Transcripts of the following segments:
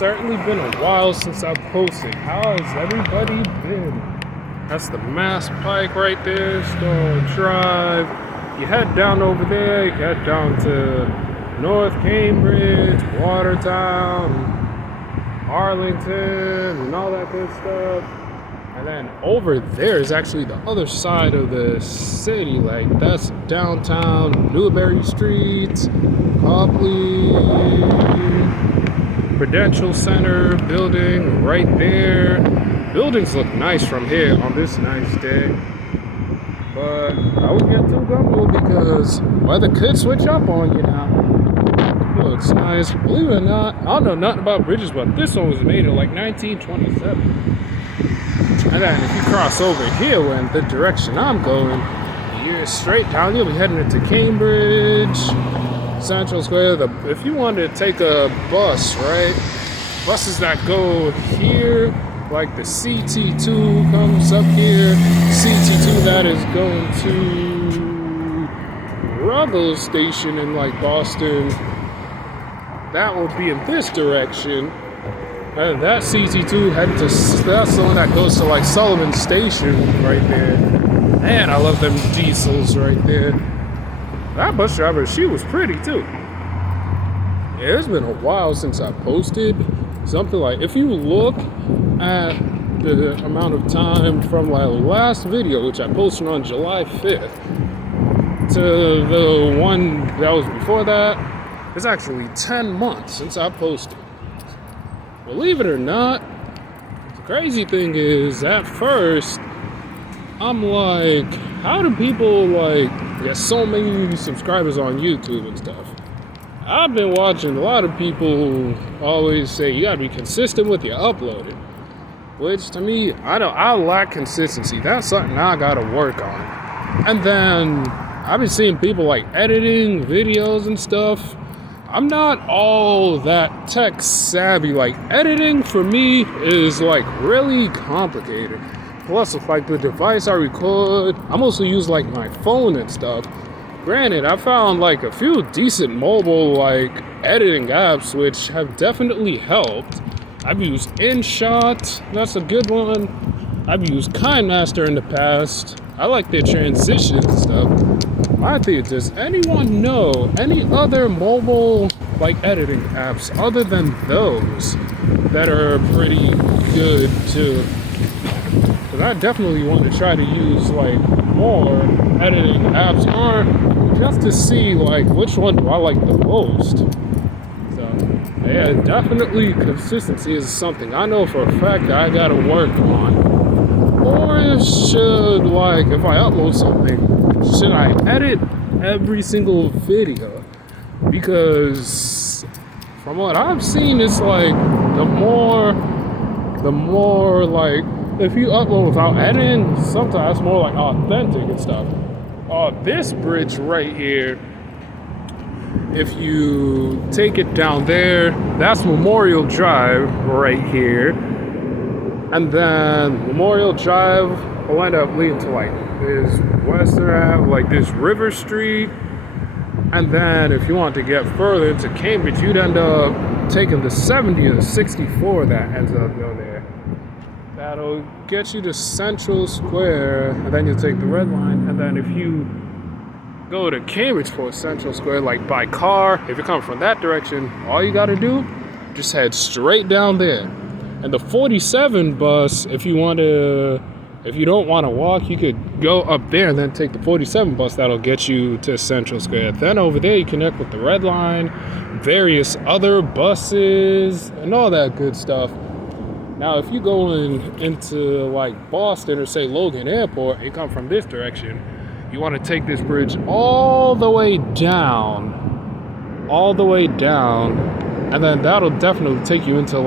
certainly been a while since I posted. How has everybody been? That's the Mass Pike right there, Star Drive. You head down over there, you head down to North Cambridge, Watertown, Arlington, and all that good stuff. And then over there is actually the other side of the city, like that's downtown, Newberry Street, Copley, Prudential Center building right there. Buildings look nice from here on this nice day. But I would get too comfortable because weather could switch up on you now. Looks nice. Believe it or not, I don't know nothing about bridges, but this one was made in like 1927. And then if you cross over here in the direction I'm going, you're straight down, you'll be heading into Cambridge, Central Square. If you wanted to take a bus, right? Buses that go here, like the CT2 comes up here. CT2 that is going to Ruggles Station in like Boston. That will be in this direction. And that CT2 that's the one that goes to like Sullivan Station right there. Man, I love them diesels right there. That bus driver, she was pretty too. Yeah, it's been a while since I posted something like, if you look at the amount of time from my last video, which I posted on July 5th, to the one that was before that, it's actually 10 months since I posted. Believe it or not, the crazy thing is, at first, I'm like, how do people get so many subscribers on YouTube and stuff? I've been watching a lot of people always say you gotta be consistent with your uploading, which to me, I lack consistency. That's something I gotta work on. And then I've been seeing people like editing videos and stuff. I'm not all that tech savvy. Like editing for me is like really complicated. Plus with like the device I record, I mostly use like my phone and stuff. Granted, I found like a few decent mobile like editing apps which have definitely helped. I've used InShot, that's a good one. I've used KineMaster in the past. I like their transitions and stuff. My thing, does anyone know any other mobile like editing apps other than those that are pretty good too? Because I definitely want to try to use like more editing apps, or just to see like which one do I like the most. So yeah, definitely consistency is something I know for a fact that I gotta work on. Or should, like, if I upload something, should I edit every single video? Because from what I've seen, it's like the more like, if you upload without editing, sometimes it's more like authentic and stuff. This bridge right here, if you take it down there, that's Memorial Drive right here. And then Memorial Drive will end up leading to like this Western Ave, like this River Street. And then if you want to get further into Cambridge, you'd end up taking the 70 or the 64 that ends up going there. That'll get you to Central Square, and then you'll take the red line. And then if you go to Cambridge for Central Square, like by car, if you're coming from that direction, all you gotta do, just head straight down there. And the 47 bus, if you don't want to walk, you could go up there and then take the 47 bus. That'll get you to Central Square. Then over there, you connect with the red line, various other buses, and all that good stuff. Now, if you go into like Boston or say Logan Airport, and you come from this direction, you want to take this bridge all the way down, and then that'll definitely take you into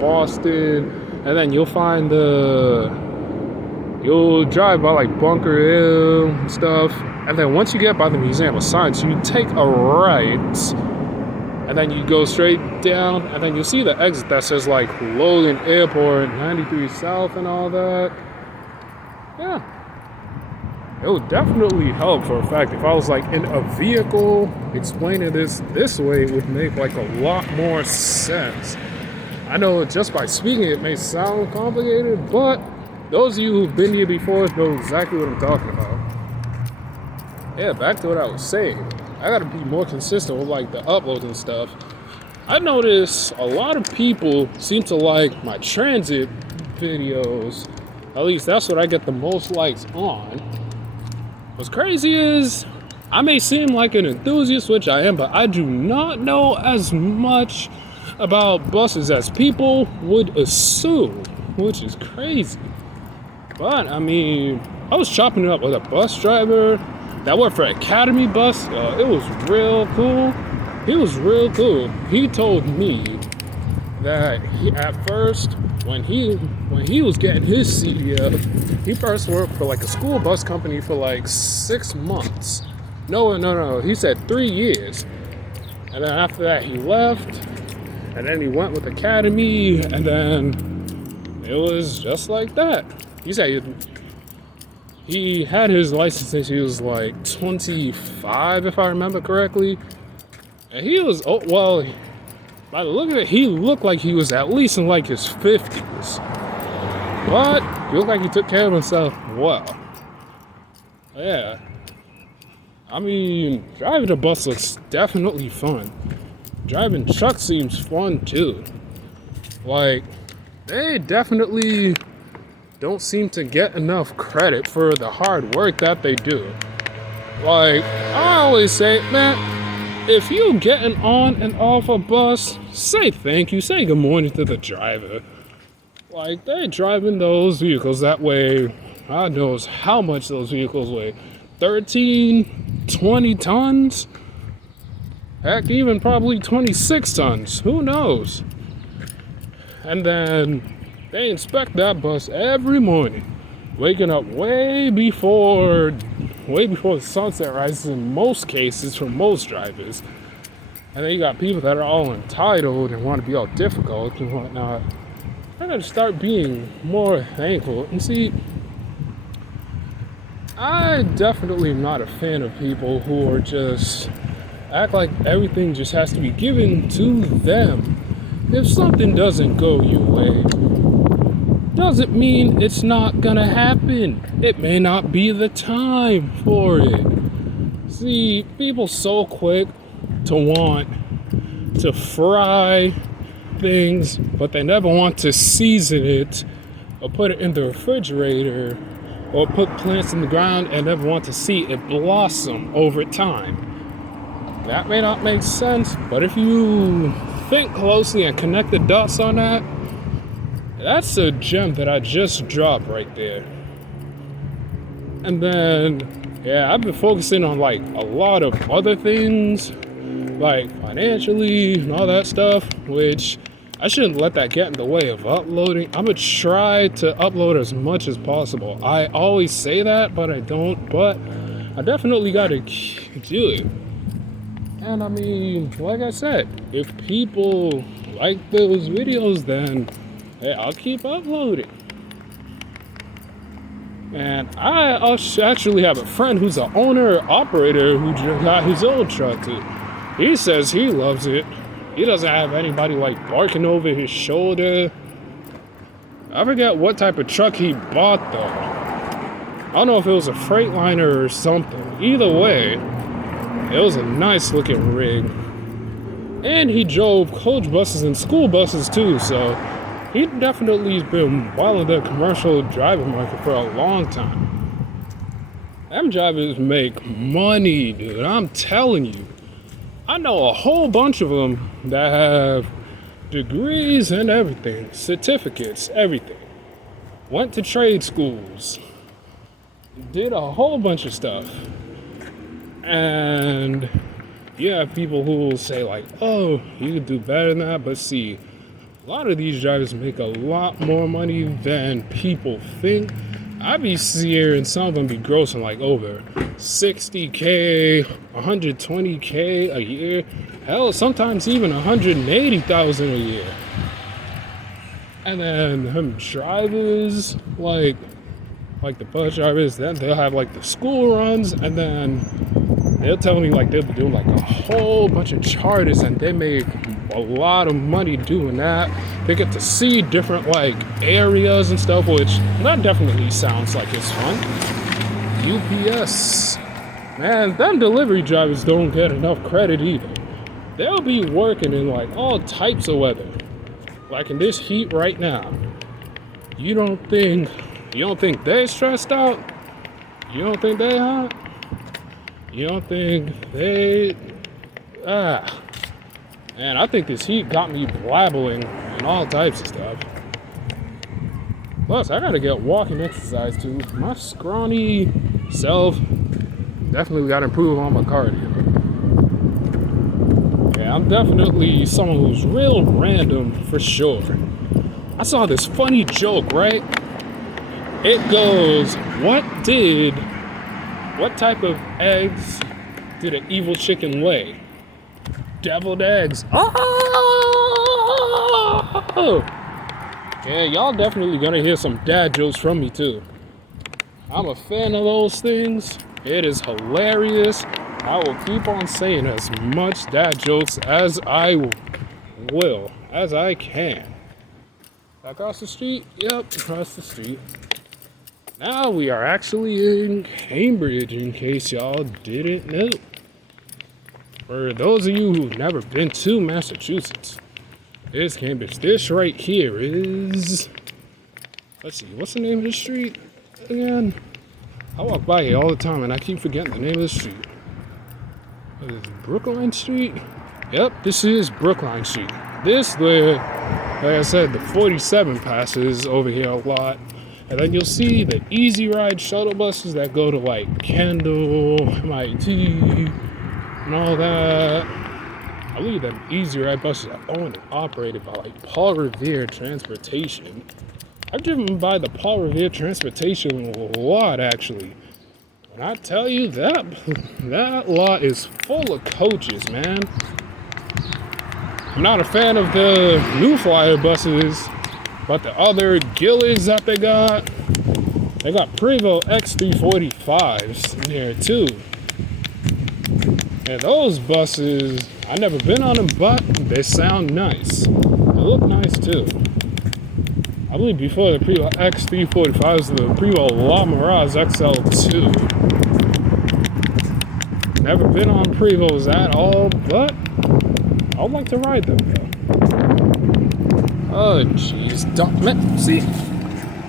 Boston, and then you'll drive by like Bunker Hill and stuff, and then once you get by the Museum of Science, you take a right, and then you go straight down, and then you'll see the exit that says like Logan Airport, 93 South and all that. Yeah. It would definitely help for a fact. If I was like in a vehicle explaining this way, it would make like a lot more sense. I know just by speaking it may sound complicated, but those of you who've been here before know exactly what I'm talking about. Yeah, back to what I was saying. I gotta be more consistent with like the uploads and stuff. I notice a lot of people seem to like my transit videos. At least that's what I get the most likes on. What's crazy is I may seem like an enthusiast, which I am, but I do not know as much about buses as people would assume, which is crazy. But I mean, I was chopping it up with a bus driver that worked for Academy Bus. It was real cool. He was real cool. He told me that at first, when he was getting his CDL, he first worked for like a school bus company for like 6 months. No. He said 3 years. And then after that, he left. And then he went with Academy. And then it was just like that. He said he had his license since he was like 25, if I remember correctly. And he was, by the look of it, he looked like he was at least in like his 50s. But he looked like he took care of himself well. Yeah. I mean, driving a bus looks definitely fun. Driving truck seems fun too. Like, they definitely don't seem to get enough credit for the hard work that they do. Like, I always say, man, if you getting on and off a bus, say thank you, say good morning to the driver. Like, they driving those vehicles that way, God knows how much those vehicles weigh. 13, 20 tons? Heck, even probably 26 tons. Who knows? And then they inspect that bus every morning, waking up way before the sunset rises in most cases for most drivers. And then you got people that are all entitled and want to be all difficult and whatnot. I gotta start being more thankful. And see, I definitely am not a fan of people who are just act like everything just has to be given to them. If something doesn't go your way, doesn't mean it's not gonna happen. It may not be the time for it. See, people so quick to want to fry things, but they never want to season it or put it in the refrigerator or put plants in the ground and never want to see it blossom over time. That may not make sense, but if you think closely and connect the dots on that, that's a gem that I just dropped right there. And then, yeah, I've been focusing on like a lot of other things, like financially and all that stuff, which I shouldn't let that get in the way of uploading. I'm gonna try to upload as much as possible. I always say that, but I don't. But I definitely gotta do it. And I mean, like I said, if people like those videos, then hey, I'll keep uploading. And I actually have a friend who's an owner-operator who got his own truck too. He says he loves it. He doesn't have anybody like barking over his shoulder. I forget what type of truck he bought though. I don't know if it was a Freightliner or something. Either way, it was a nice looking rig. And he drove coach buses and school buses too, so he definitely has been well in the commercial driving market for a long time. Them drivers make money, dude. I'm telling you. I know a whole bunch of them that have degrees and everything, certificates, everything. Went to trade schools, did a whole bunch of stuff. And you have people who will say like, oh, you could do better than that. But see, a lot of these drivers make a lot more money than people think. I be seeing some of them be grossing like over 60K, 120K a year. Hell, sometimes even 180,000 a year. And then them drivers, like the bus drivers, then they'll have like the school runs, and then they'll tell me like they'll be doing like a whole bunch of charters and they make a lot of money doing that. They get to see different like areas and stuff, which that definitely sounds like it's fun. UPS. Man, them delivery drivers don't get enough credit either. They'll be working in like all types of weather. Like in this heat right now. You don't think they stressed out? You don't think they hot? You don't think they Man, I think this heat got me blabbling and all types of stuff. Plus, I gotta get walking exercise too. My scrawny self definitely gotta improve on my cardio. Yeah, I'm definitely someone who's real random for sure. I saw this funny joke, right? It goes, what type of eggs did an evil chicken lay? Deviled eggs. Oh! Yeah, y'all definitely gonna hear some dad jokes from me too. I'm a fan of those things. It is hilarious. I will keep on saying as much dad jokes as I can. Across the street? Yep, across the street. Now we are actually in Cambridge, in case y'all didn't know. For those of you who've never been to Massachusetts, it's Cambridge. This right here is, let's see, what's the name of the street again? I walk by here all the time and I keep forgetting the name of the street. What is it, Brookline Street? Yep, this is Brookline Street. This where, like I said, the 47 passes over here a lot. And then you'll see the Easy Ride shuttle buses that go to like Kendall, MIT, and all that. I believe that Easy Ride buses are owned and operated by like Paul Revere Transportation. I've driven by the Paul Revere Transportation a lot actually. And I tell you that lot is full of coaches, man. I'm not a fan of the New Flyer buses, but the other Gillies that they got Prevost X345s in there too. And those buses, I've never been on them, but they sound nice. They look nice too. I believe before the Prevost X345s, the Prevost La Mirage XL2. Never been on Prevost at all, but I would like to ride them though. Oh jeez, don't see.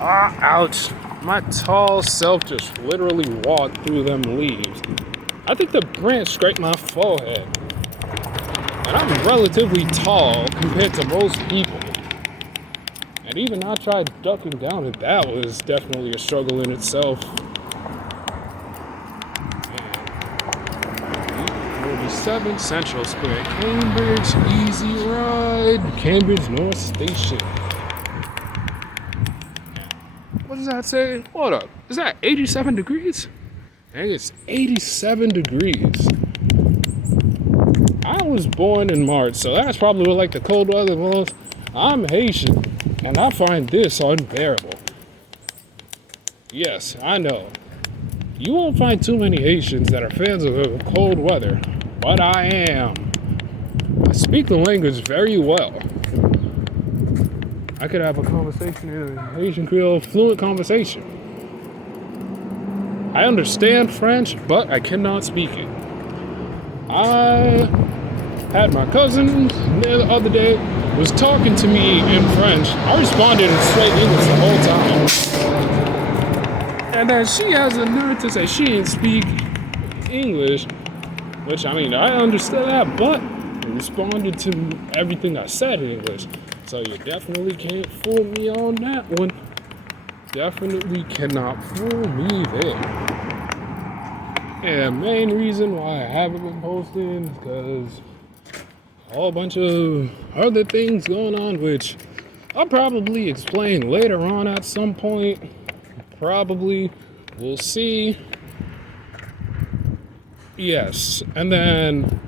Ouch. My tall self just literally walked through them leaves. I think the branch scraped my forehead. And I'm relatively tall compared to most people. And even I tried ducking down and that was definitely a struggle in itself. 47 Central Square, Cambridge, easy ride, Cambridge North Station. What does that say? Hold up, is that 87 degrees? I think it's 87 degrees. I was born in March, so that's probably like the cold weather was. I'm Haitian, and I find this unbearable. Yes, I know. You won't find too many Haitians that are fans of cold weather, but I am. I speak the language very well. I could have a conversation in Haitian Creole, fluent conversation. I understand French, but I cannot speak it. I had my cousin the other day was talking to me in French. I responded in straight English the whole time. And then she has the nerve to say she didn't speak English, which I mean, I understood that, but I responded to everything I said in English. So you definitely can't fool me on that one. Definitely cannot fool me there. And main reason why I haven't been posting is because a whole bunch of other things going on, which I'll probably explain later on at some point. Probably. We'll see. Yes. And then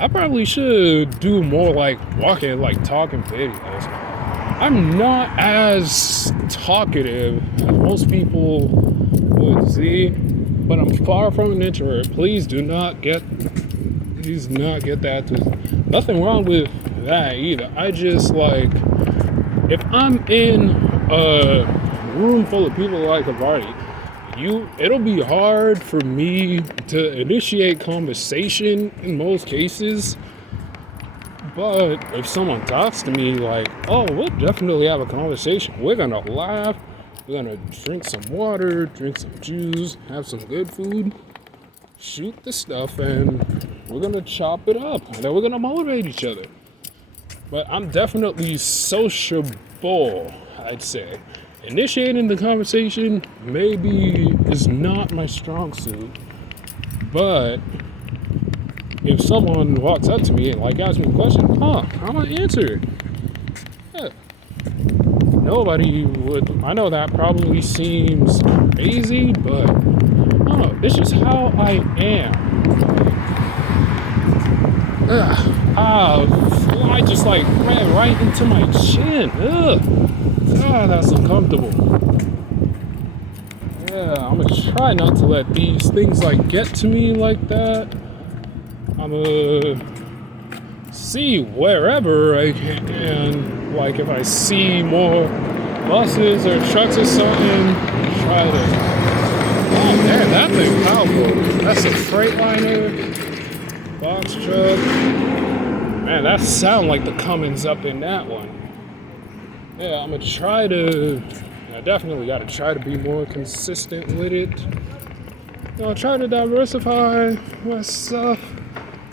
I probably should do more like walking, like talking videos. I'm not as talkative as most people would see, but I'm far from an introvert. Please do not get that. Nothing wrong with that either. I just like if I'm in a room full of people like a party, it'll be hard for me to initiate conversation in most cases. But if someone talks to me like, oh, we'll definitely have a conversation. We're gonna laugh, we're gonna drink some water, drink some juice, have some good food, shoot the stuff, and we're gonna chop it up. And then we're gonna motivate each other. But I'm definitely sociable, I'd say. Initiating the conversation maybe is not my strong suit, but if someone walks up to me and like asks me a question, I'm gonna answer it. Yeah. Nobody would. I know that probably seems crazy, but this is how I am. Fly just like ran right into my chin. That's uncomfortable. Yeah, I'm gonna try not to let these things like get to me like that. I'm gonna see wherever I can, like if I see more buses or trucks or something, try to. Oh man, that thing's powerful. That's a Freightliner, box truck. Man, that sound like the Cummins up in that one. Yeah, I'm gonna try to. I definitely gotta try to be more consistent with it. Try to diversify my stuff.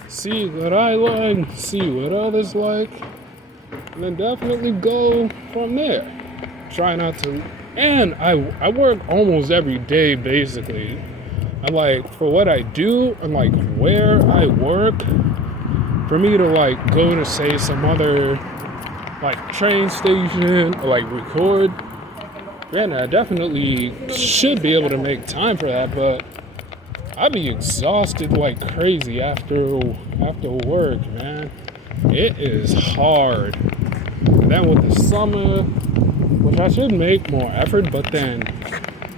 See what I like, see what others like, and then definitely go from there. Try not to, and I work almost every day basically. I'm like, for what I do and like where I work, for me to like go to say some other like train station or like record, man, I definitely should be able to make time for that, but I'd be exhausted like crazy after work, man. It is hard. And then with the summer, which I should make more effort, but then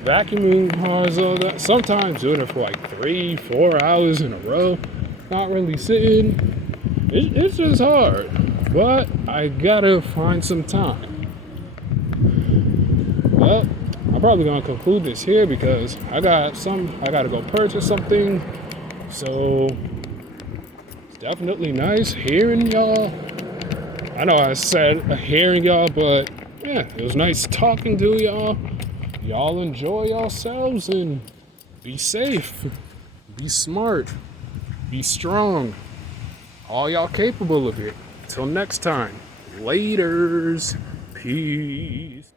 vacuuming cars, all that. Sometimes doing it for like 3-4 hours in a row, not really sitting. It's just hard, but I gotta find some time. But I'm probably gonna conclude this here because I gotta go purchase something. So it's definitely nice hearing y'all. I know I said hearing y'all, but yeah, it was nice talking to y'all. Y'all enjoy yourselves and be safe, be smart, be strong. All y'all capable of it. Till next time, laters, peace.